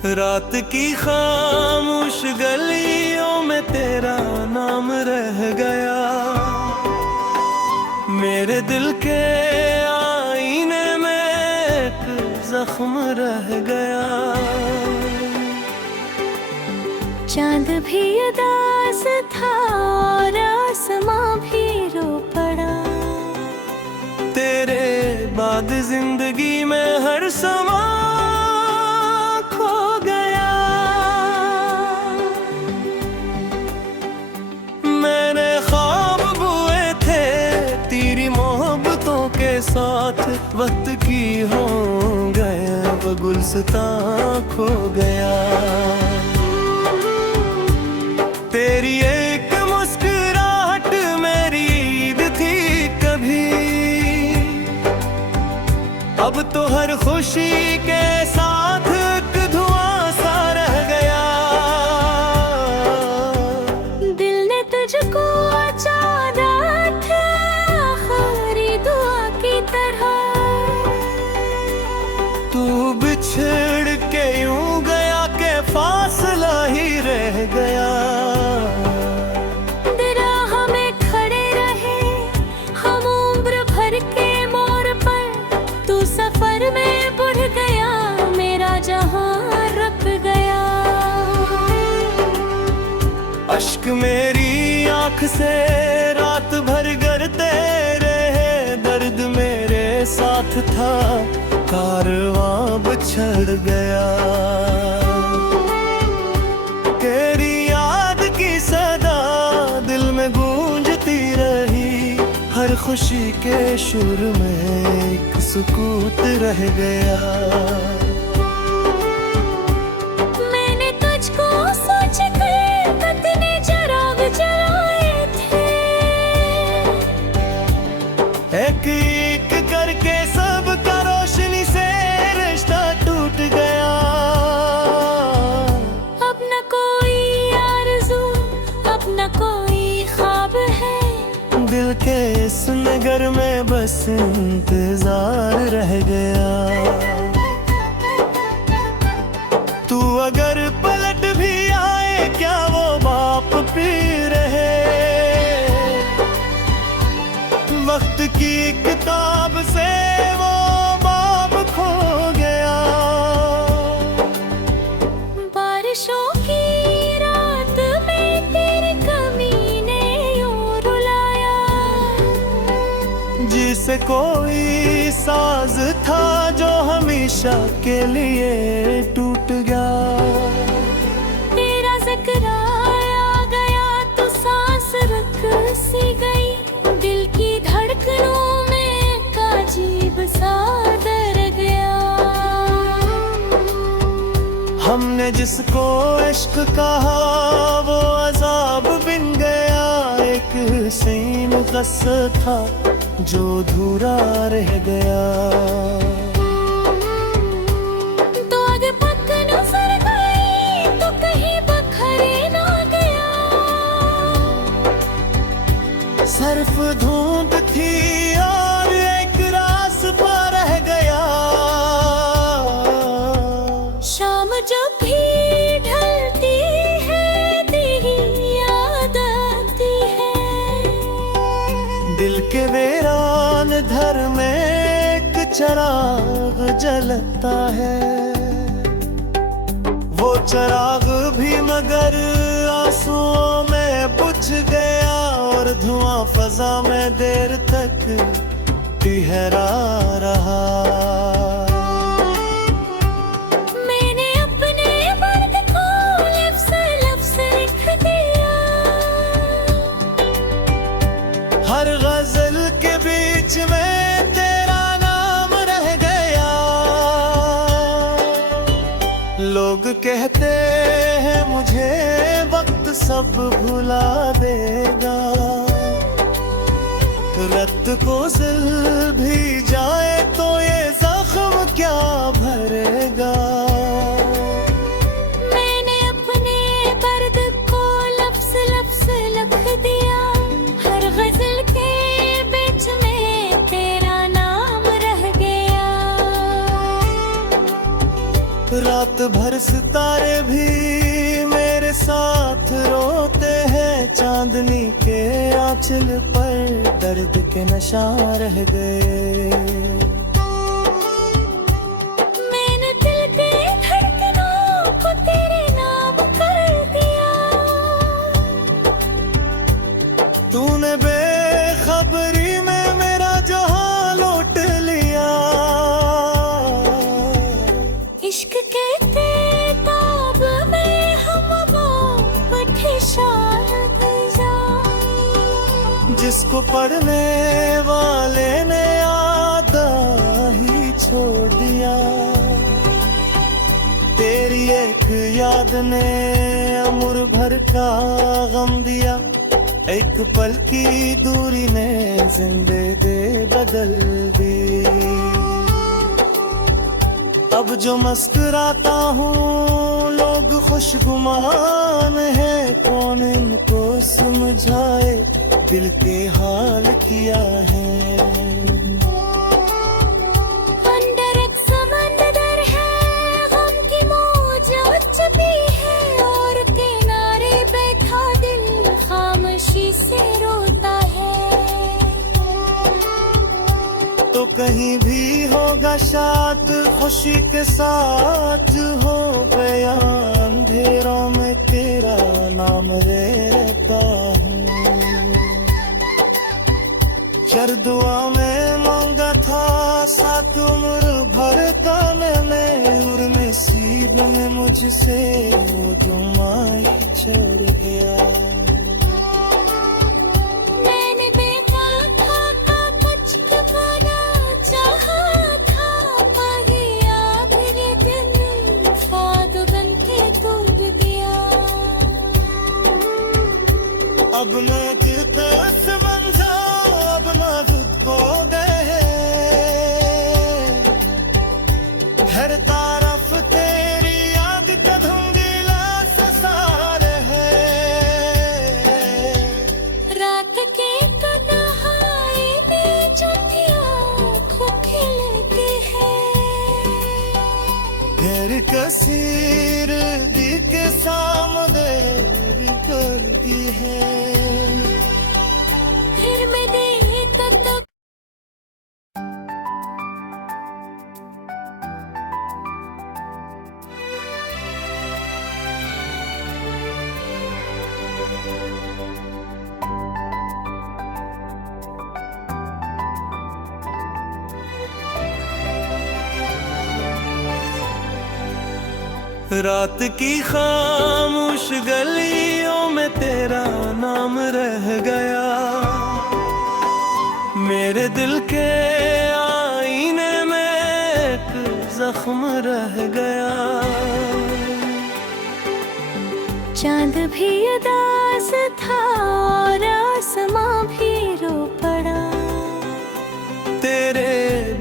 रात की खामोश गलियों में तेरा नाम रह गया, मेरे दिल के आईने में एक जख्म रह गया। चांद भी उदास था और आसमां भी रो पड़ा, तेरे बाद जिंदगी में हर समा खो गया। मैंने ख्वाब बुए थे तेरी मोहब्बतों के साथ, वक्त की हो गए वो गुलस्तां खो गया। तेरी एक मुस्कुराहट मेरी ईद थी कभी, अब तो हर खुशी के साथ एक धुआं सा रह गया। दिल ने तुझको चाहा था आखिरी दुआ की तरह, तू बिछड़ के यूं गया के फासला ही रह गया। अश्क मेरी आँख से रात भर गिरते रहे, दर्द मेरे साथ था कारवां बिछड़ गया। तेरी याद की सदा दिल में गूंजती रही, हर खुशी के सुर में एक सुकूत रह गया। एक एक करके सब का रोशनी से रिश्ता टूट गया। अब न कोई आरज़ू, अब न कोई ख्वाब है, दिल के इस नगर में बस इंतजार रह गया। तू अगर पलट भी आए क्या वो बाप भी रहे, वक्त की किताब से वो बाब खो गया। बारिशों की रात में तेरी कमी ने यूं रुलाया, जिसे कोई साज था जो हमेशा के लिए टूट गया। तेरा जिक्र आ गया तो सांस रुक सी गई, दिल की धड़कनों में एक अजीब सा डर गया। हमने जिसको इश्क कहा वो अजाब बिन गया, एक हसीन क़स्सा था जो अधूरा रह गया। तो आगे पक नजर गई तो कहीं बखरे ना गया, सिर्फ धुंध थी और एक रास्ता रह गया। शाम जब भी ढलती है तेरी याद आती है, दिल के वीरान घर में एक चिराग जलता है। वो चिराग भी मगर आंसुओं में बुझ गया, और धुआं फजा में देर तक ठहरा रहा। मैंने अपने दर्द को लफ्ज़ लफ्ज़ लिख दिया, हर गजल के बीच में तेरा नाम रह गया। लोग कहते हैं मुझे वक्त सब भुला देगा, रत को दिल भी जाए तो ये जख्म क्या भरेगा। मैंने अपने दर्द को लफ्ज़ लफ्ज़ लिख दिया, हर गजल के बीच में तेरा नाम रह गया। रात भर सितारे भी मेरे साथ रोते हैं, चांदनी के आंचल पर दर्द के नशा रह गए। मैंने दिल के धड़कनों को तेरे नाम कर दिया, तूने बेखबरी में मेरा जहां लौट लिया। इश्क के ताब में हम बैठे शायद जा, जिसको पढ़ने वाले ने आधा ही छोड़ दिया। तेरी एक याद ने उम्र भर का गम दिया, एक पल की दूरी ने जिंदे दे बदल दी। अब जो मुस्कुराता हूँ लोग खुशगुमान है, कौन इनको समझाए दिल के हाल क्या है। अंदर एक समंदर है, गम की मौज उछली है, और किनारे बैठा दिल खामोशी से रोता है। तो कहीं भी होगा शाद खुशी के साथ, हो गया अंधेरों में तेरा नाम लेता हूँ। शर दुआ में मांगा था साथ उम्र भर का मैंने, और नसीब में मुझसे वो दुआई छोड़ गया। मैंने बेटा था कागज के बना चाहा था, पाही आखिरी दिन फाद बन के टूट गया। अब मैं दिल से बंधा, अब मैं खुद को गए, हर तरफ तेरी याद का धुंधला सा सारे है। रात के तन्हाई में जो आँखों खिलती है, घेर कसीर दी के सामने कर दी है। फिर मैं देखता तब रात की खामोश गलियों में तेरा नाम रह गया, मेरे दिल के आईने में एक जख्म रह गया। चांद भी उदास था और आसमां भी रो पड़ा, तेरे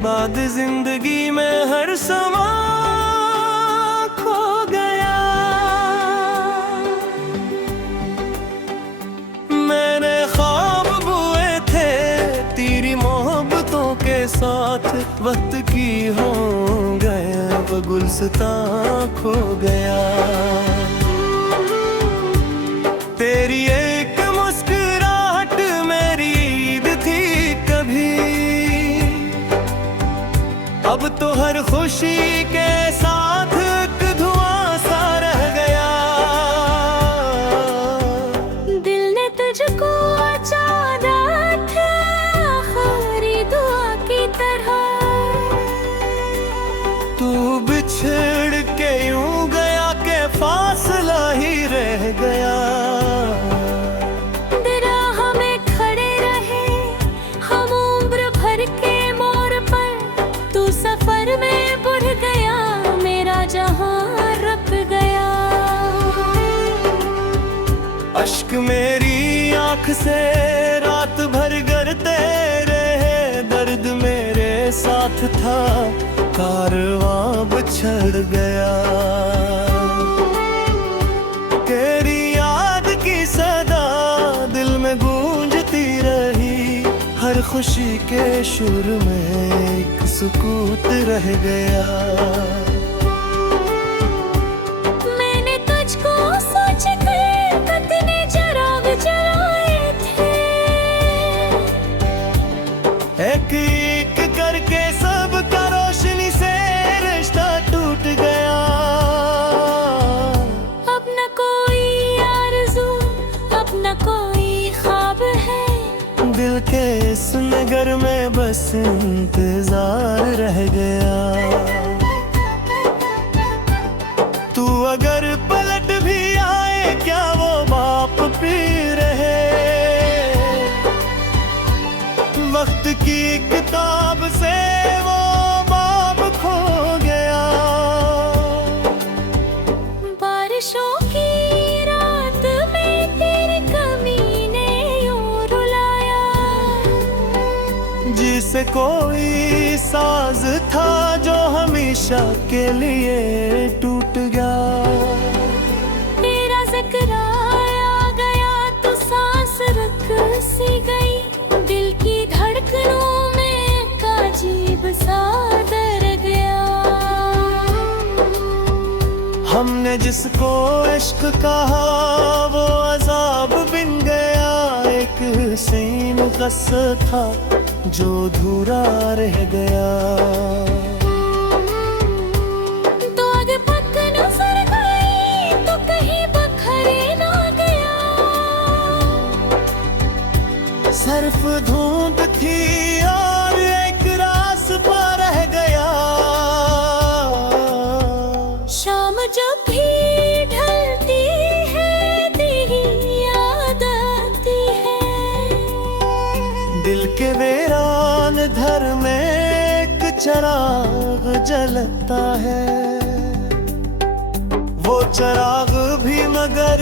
बाद जिंदगी में हर समा खो गया। मैंने ख्वाब बुए थे तेरी मोहब्बतों के साथ, वक्त की हो गए अब गुलस्तां खो गया। तेरी एक मुस्कुराहट मेरी ईद थी कभी, अब तो हर खुशी के साथ एक धुआं सा रह गया। दिल ने तुझको चाहा था आखिरी दुआ की तरह, तू बिछड़ के यूं गया के फासला ही रह गया। राह में खड़े रहे हम उम्र भर के मोड़ पर, तू सफर में बुढ़ गया मेरा जहां रुक गया। अश्क मेरी आंख से रात भर गिरते रहे, दर्द मेरे साथ था कारवां बिछड़ गया। तेरी याद की सदा दिल में गूंजती रही, हर खुशी के सुर में एक सुकूत रह गया। एक एक करके सबका रोशनी से रिश्ता टूट गया। अब न कोई आरज़ू, अब न कोई ख्वाब है, दिल के इस नगर में बस इंतजार रह गया। तू अगर पलट भी आए क्या वो बाप पी रहे, वक्त की किताब से वो बाप खो गया। बारिशों की रात में तेरे कमी ने यूं रुलाया, जिसे कोई साज था जो हमेशा के लिए टूट गया। तेरा जिक्र आ गया तो सांस रुक सी गई, दिल की धड़कनों में का अजीब सा डर गया। हमने जिसको इश्क कहा वो अजाब बिन गया। एक हसीन क़स्सा था जो अधूरा रह गया। तो आगे पक नजर गई तो कहीं बखरे ना गया। सिर्फ धुंध थी और एक रास्ता रह गया। शाम जब भी ढलती है तेरी याद आती है, दिल के वीरान घर में एक चिराग जलता है। वो चिराग भी मगर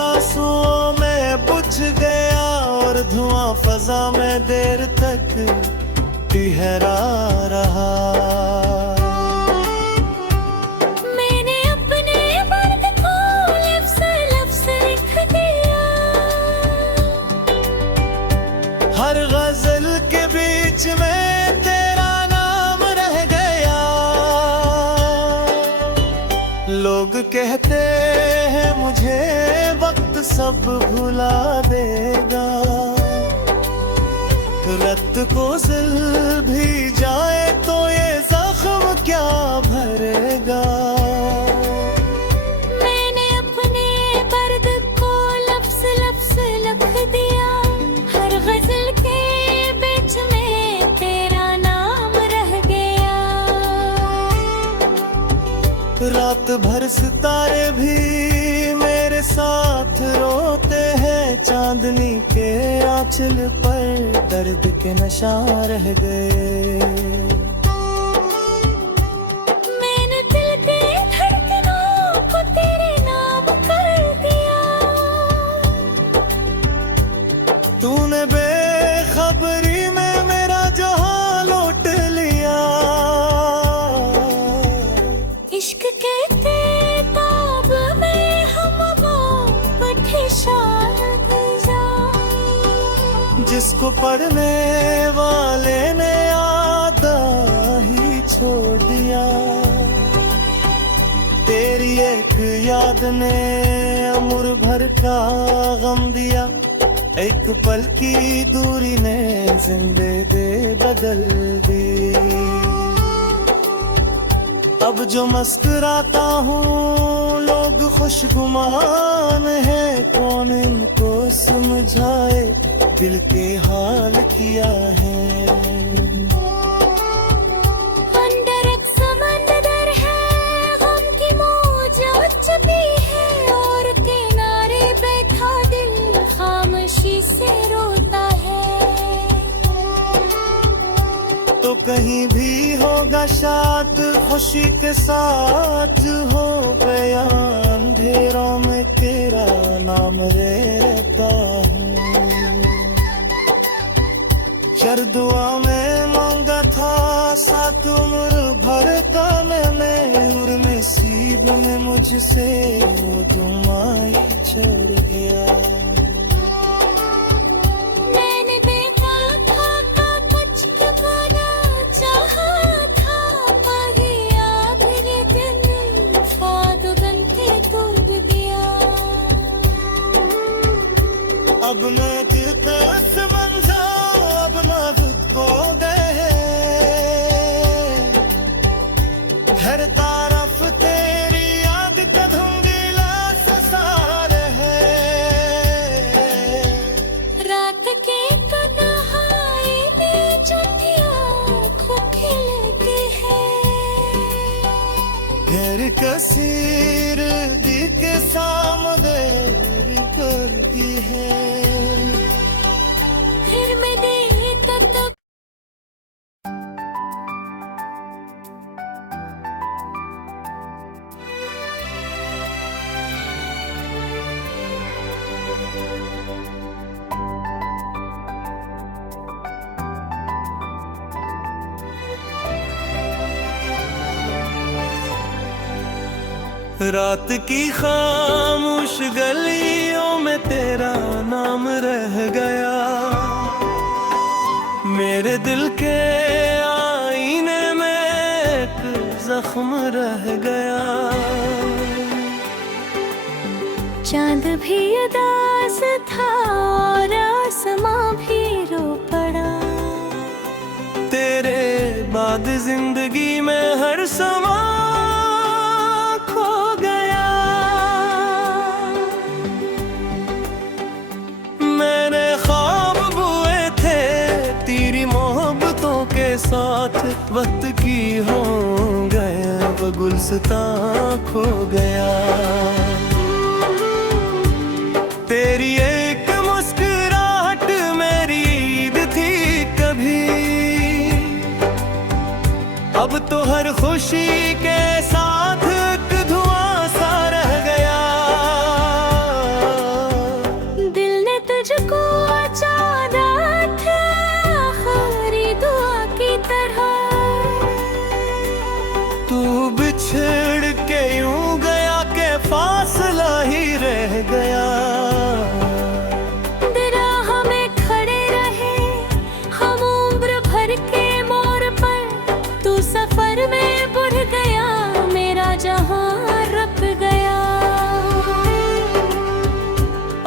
आंसुओं में बुझ गया और धुआं फजा में देर तक ठहरा रहा। मैंने अपने दर्द को लफ्ज़ लफ्ज़ लिख दिया। हर गजल के बीच में तेरा नाम रह गया। लोग कहते हैं मुझे वक्त सब भुला देगा। रत को दिल भी जाए तो ये जख्म क्या भरेगा। मैंने अपने दर्द को लफ्ज़ लफ्ज़ लिख दिया। हर गजल के बीच में तेरा नाम रह गया। रात भर सितारे भी मेरे साथ रोते हैं। चांदनी के आंचल पर दर्द के नशा रह गए। मैंने दिल के धड़कनों को तेरे नाम कर दिया। तूने बेखबरी में मेरा जहां लौट लिया। इश्क के किताब में हम वो पढ़े शायद जा, जिसको पढ़ने वाले ने आधा ही छोड़ दिया। तेरी एक याद ने उम्र भर का गम दिया। एक पल की दूरी ने जिंदे दे बदल दी। अब जो मुस्कुराता हूँ लोग खुशगुमान है। कौन इनको समझाए दिल के हाल किया है। अंदर एक समंदर है, गम की मौज उछलती है और किनारे बैठा दिल खामोशी से रोता है। तो कहीं भी होगा शाद खुशी के साथ हो गया। अंधेरों में तेरा नाम रहता हूँ। शर दुआ में मांगा था साथ उम्र भर का मैंने, और नसीब में मुझसे वो दुआई छोड़ गया। मैंने देखा था कुछ के बना चाहा था, आगे आखिरी दिन फाद बन के टूट गया। अब मैं दिल को समझा, अब मैं खुद को घेर कसीर दी के सामदेर करती है फिर मैंने तब रात की खामोश गलियों में तेरा नाम रह गया, मेरे दिल के आईने में एक जख्म रह गया। चांद भी उदास था और आसमां भी रो पड़ा, तेरे बाद जिंदगी में हर समा खो गया। मैंने ख्वाब बुए थे तेरी मोहब्बतों के साथ, वक्त की हो गए वो गुलस्तां खो गया। तेरी एक मुस्कुराहट मेरी ईद थी कभी, अब तो हर खुशी के साथ एक धुआं सा रह गया। दिल ने तुझको चाहा था आखिरी दुआ की तरह, तू बिछड़ के यूं गया के फासला ही रह गया।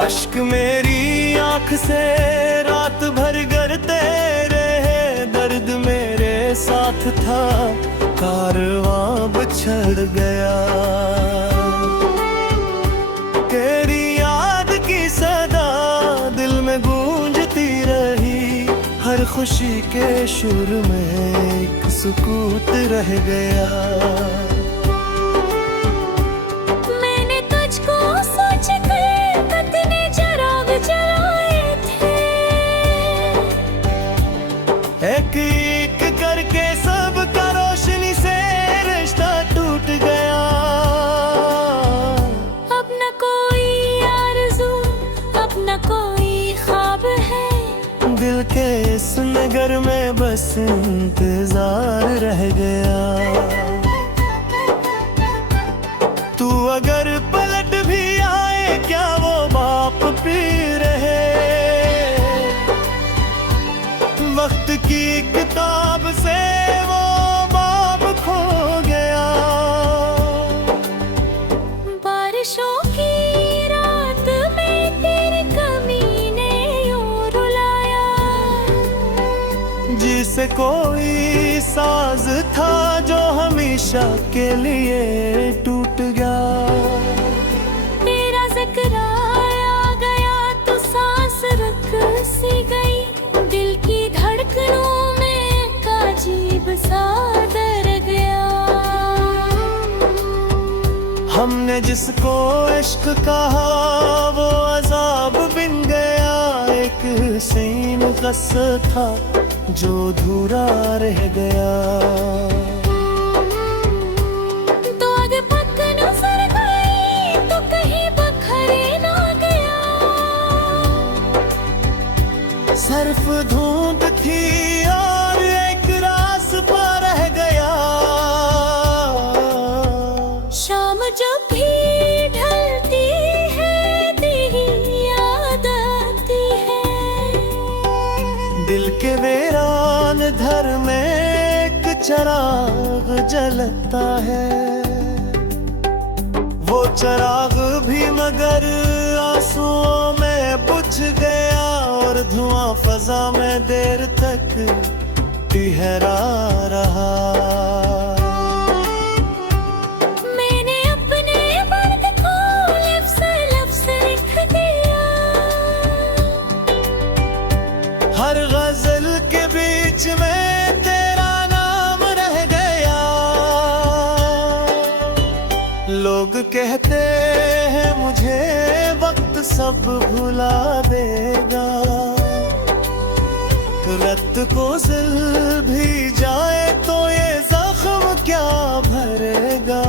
अश्क मेरी आंख से रात भर गिरते रहे, दर्द मेरे साथ था कारवां बिछड़ गया। तेरी याद की सदा दिल में गूंजती रही, हर खुशी के सुर में एक सुकूत रह गया। मैंने तुझको सोच कर कितने चिराग जलाए थे, एक एक करके सबका रोशनी से रिश्ता टूट गया। अब न कोई आरज़ू अब न कोई ख्वाब है, दिल के इस नगर में बस इंतजार रह गया। तू अगर पलट भी आए क्या वो बाप पी रहे, वक्त की किताब से वो बाप खो गया। बारिशों की रात में तेरे कमी ने यूं रुलाया, जिसे कोई साज था जो हमेशा के लिए टूट गया। तेरा जिक्र आ गया तो सांस रुक सी गई, दिल की धड़कनों में का अजीब सा डर गया। हमने जिसको इश्क कहा वो अजाब बिन गया, एक हसीन क़स्सा था जो अधूरा रह गया। तो आगे पक नजर गई तो कहीं बखरे ना गया, सिर्फ धुंध थी और एक रास्ता रह गया। शाम जब भी ढलती है तेरी याद आती है, दिल के वीरान घर में एक चिराग जलता है। वो चिराग भी मगर आंसुओं में बुझ गया, और धुआं फजा में देर तक ठहरा रहा। मैंने अपने दर्द को लफ्ज़ लफ्ज़ लिख दिया, हर गजल के बीच में तेरा नाम रह गया। लोग कहते हैं मुझे वक्त सब भुला देगा, रत को दिल भी जाए तो ये जख्म क्या भरेगा।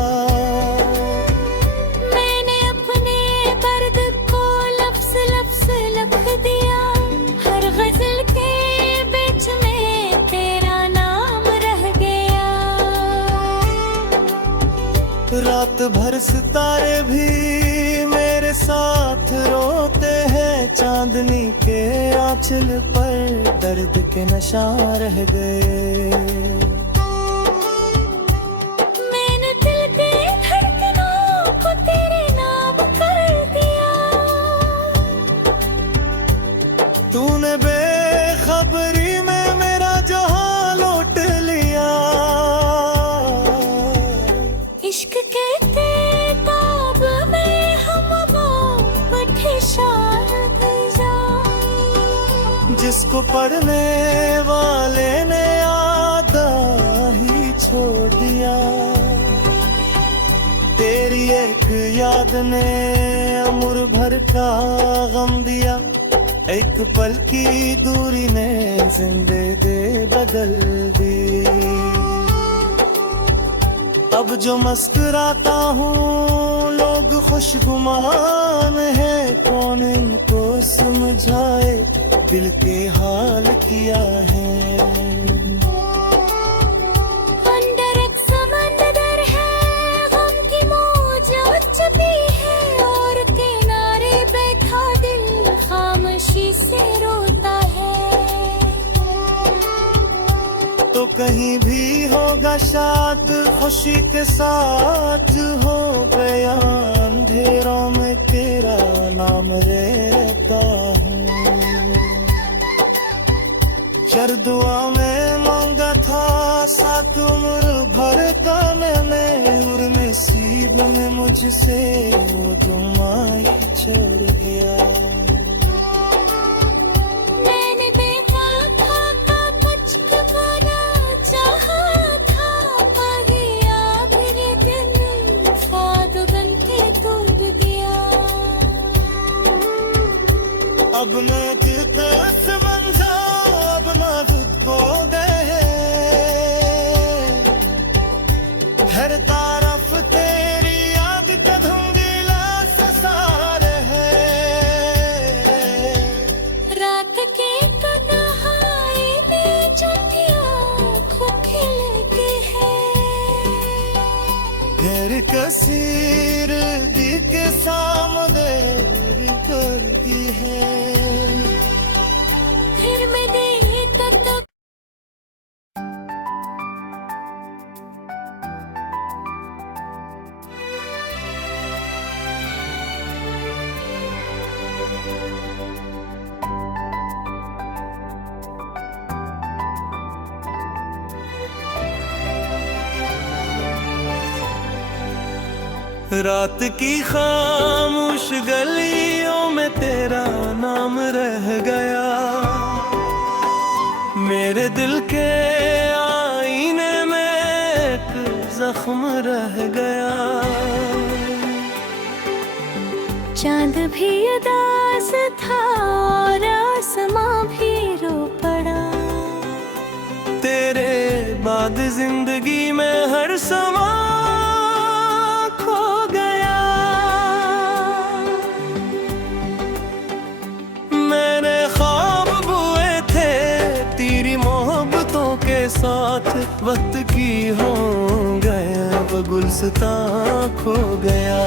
मैंने अपने दर्द को लफ्ज़ लफ्ज़ लिख दिया, हर गजल के बीच में तेरा नाम रह गया। रात भर सितारे भी मेरे साथ रोते हैं, चांदनी के आंचल पर दर्द के नशा रह गए। मैंने दिल के धड़कनों को तेरे नाम कर दिया, तूने बेखबरी में मेरा जहां लौट लिया। इश्क के किताब में हम वो शायद जा, जिसको पढ़ने वाले ने आधा ही छोड़ दिया। तेरी एक याद ने उम्र भर का गम दिया, एक पल की दूरी ने जिंदगी बदल दी। अब जो मुस्कुराता हूँ लोग खुशगुमान है, कौन इनको समझाए दिल के हाल किया है। अंदर एक समंदर है, गम की मौज उचपी है, और किनारे बैठा दिल खामोशी से रोता है। तो कहीं भी होगा शाद खुशी के साथ, हो गया अंधेरों में तेरा नाम रहता हूँ। चर दुआ में मांगा था साथ उम्र भर का मैंने, और नसीब में मुझसे वो दुआएं छोड़ गया। मैंने देखा था कुछ बड़ा चाहा था, आगे आखिरी दिन साथ बन के टूट गया। अब मैं दिलकश बंधा, अब ना खुद को गए, हर तरफ तेरी याद का धुंधला सा सार है। रात के तन्हाई में झुकी आँखों खिलती है, घर कसीर दी के सामने कर दी है। फिर मैंने तब रात की खामोश गलियों में तेरा नाम रह गया, मेरे दिल के आईने में एक जख्म रह गया। चांद भी उदास था और आसमां भी रो पड़ा, तेरे बाद जिंदगी में हर समा खो गया। मैंने ख्वाब बुए थे तेरी मोहब्बतों के साथ, वक्त की हो गए वो गुलस्तां खो गया।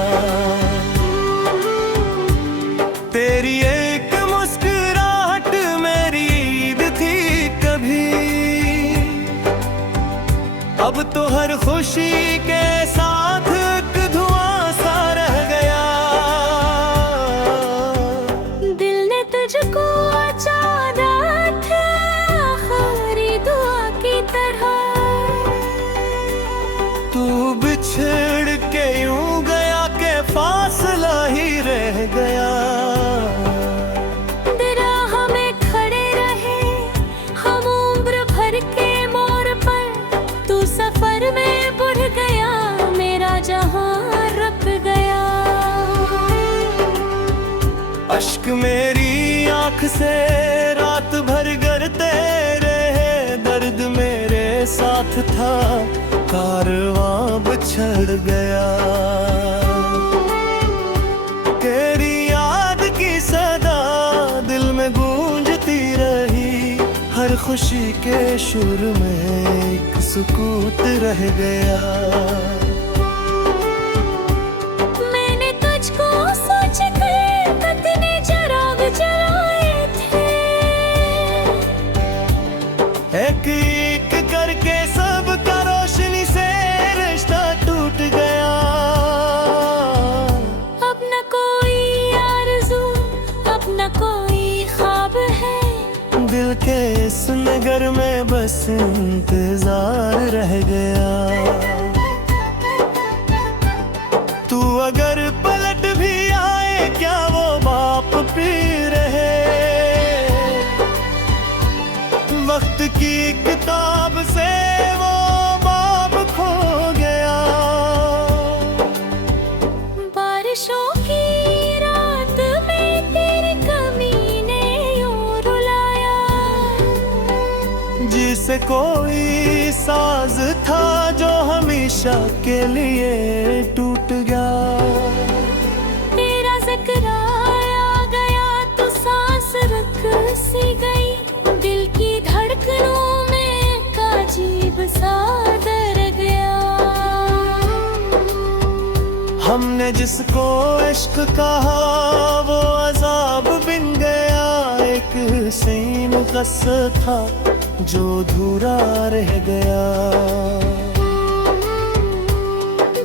तेरी एक मुस्कुराहट मेरी ईद थी कभी, अब तो हर खुशी के साथ एक धुआं सा रह गया। दिल ने तुझको चाहा था आखिरी दुआ की तरह, तू बिछड़ के यूं गया के फासले साथ था कारवां बिछड़ गया। तेरी याद की सदा दिल में गूंजती रही, हर खुशी के सुर में एक सुकूत रह गया। मैंने तुझको सोच कर कितने चिराग जलाए थे, एक एक करके सबका रोशनी से रिश्ता टूट गया। अब न कोई आरज़ू, अब न कोई ख्वाब है, दिल के इस नगर में बस इंतजार रह गया। तू अगर पलट भी आए क्या वो बाप पी रहे, वक्त की किताब से वो बाप खो गया। बारिशों की रात में तेरी कमी ने यूं रुलाया, जिसे कोई साज था जो हमेशा के लिए टूट गया। तेरा जिक्र आ गया तो सांस रुक सी गई, दिल की धड़कनों में एक अजीब सा डर गया। हमने जिसको इश्क कहा वो अजाब बिन गया, एक हसीन क़स्सा था जो अधूरा रह गया।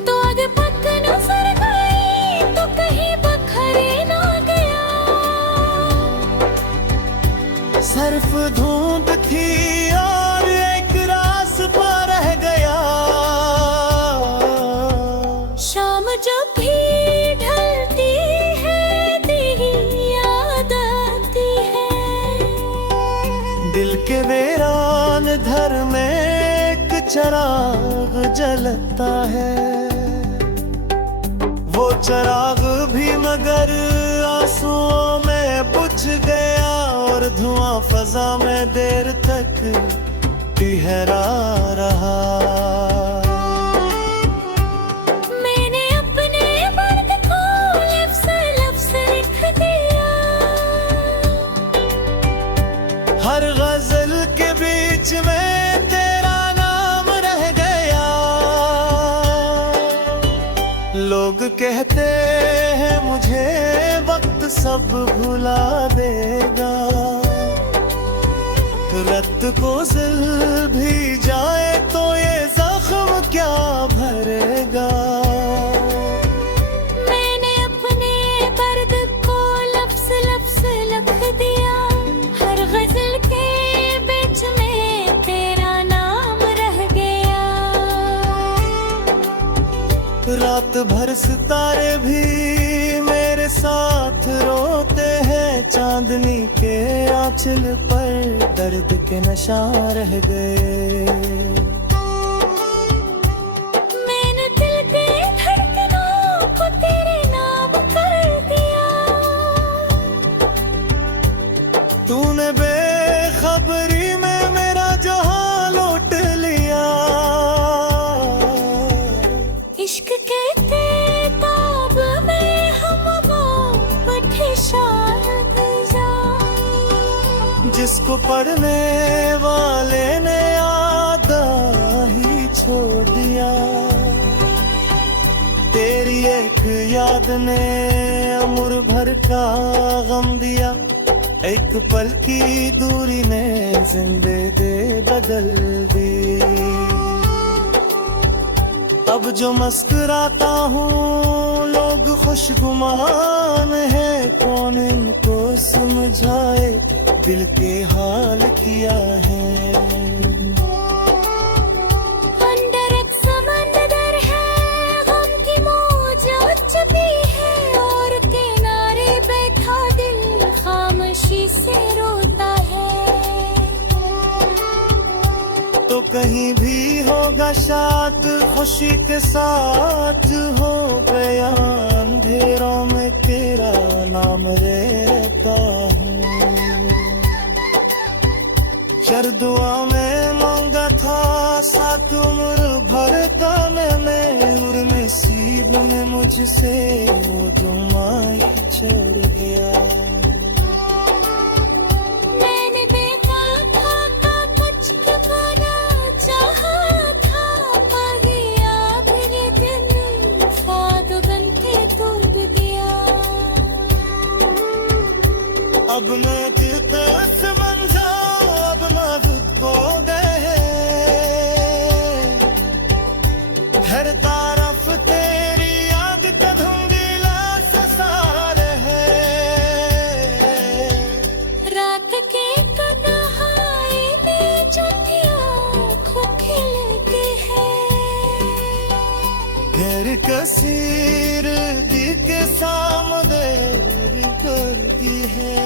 तो आगे पक नजर गई तो कहीं बखरे ना गया, सिर्फ धुंध थी और एक रास्ता रह गया। शाम जब भी ढलती है तेरी याद आती है, दिल के वीरान घर में एक चिराग जलता है। वो चिराग भी मगर आंसुओं में बुझ गया, और धुआं फजा में देर तक ठहरा रहा। मैंने अपने दर्द को लफ्ज़ लफ्ज़ लिख दिया, हर गजल के बीच में तेरा नाम रह गया। लोग कहते हैं मुझे वक्त सब भुला देगा, रत को दिल भी जाए तो ये जख्म क्या भरेगा। मैंने अपने दर्द को लफ्ज़ लफ्ज़ लिख दिया, हर गजल के बीच में तेरा नाम रह गया। रात भर सितारे भी मेरे साथ रोते हैं, चांदनी के आंचल पर दर्द के नशा रह गए। मैंने दिल के धड़कनों को तेरे नाम कर दिया, तूने बेखबरी में मेरा जहां लौट लिया। इश्क के ताब में हम मोहब्बत शायद जा, जिसको पढ़ने वाले ने आधा ही छोड़ दिया। तेरी एक याद ने उम्र भर का गम दिया, एक पल की दूरी ने जिंदगी बदल दी। अब जो मुस्कुराता हूँ लोग खुशगुमान है, कौन इनको समझाए दिल के हाल किया है। अंदर एक समंदर है, गम की मौज चुपी है, और किनारे बैठा दिल खामोशी से रोता है। तो कहीं भी होगा शाद खुशी के साथ, हो गया अंधेरों में तेरा नाम लेता हूँ। कर दुआ में मांगा था साथ उम्र भर का मैंने, और नसीब में मुझसे वो दुआएं छोड़ दिया। मैंने देखा था कागज की तरह चाहा था, पर आखिरी दिन साथ बन के तोड़ दिया। अब मैं दिल पे समझा, अब मैं खुद को दे, हर तरफ तेरी याद का धुंधला सा सारे है। रात के कन्हाई में जो आँखों खिलती है, घर कसीर दी के सामने कर दी है।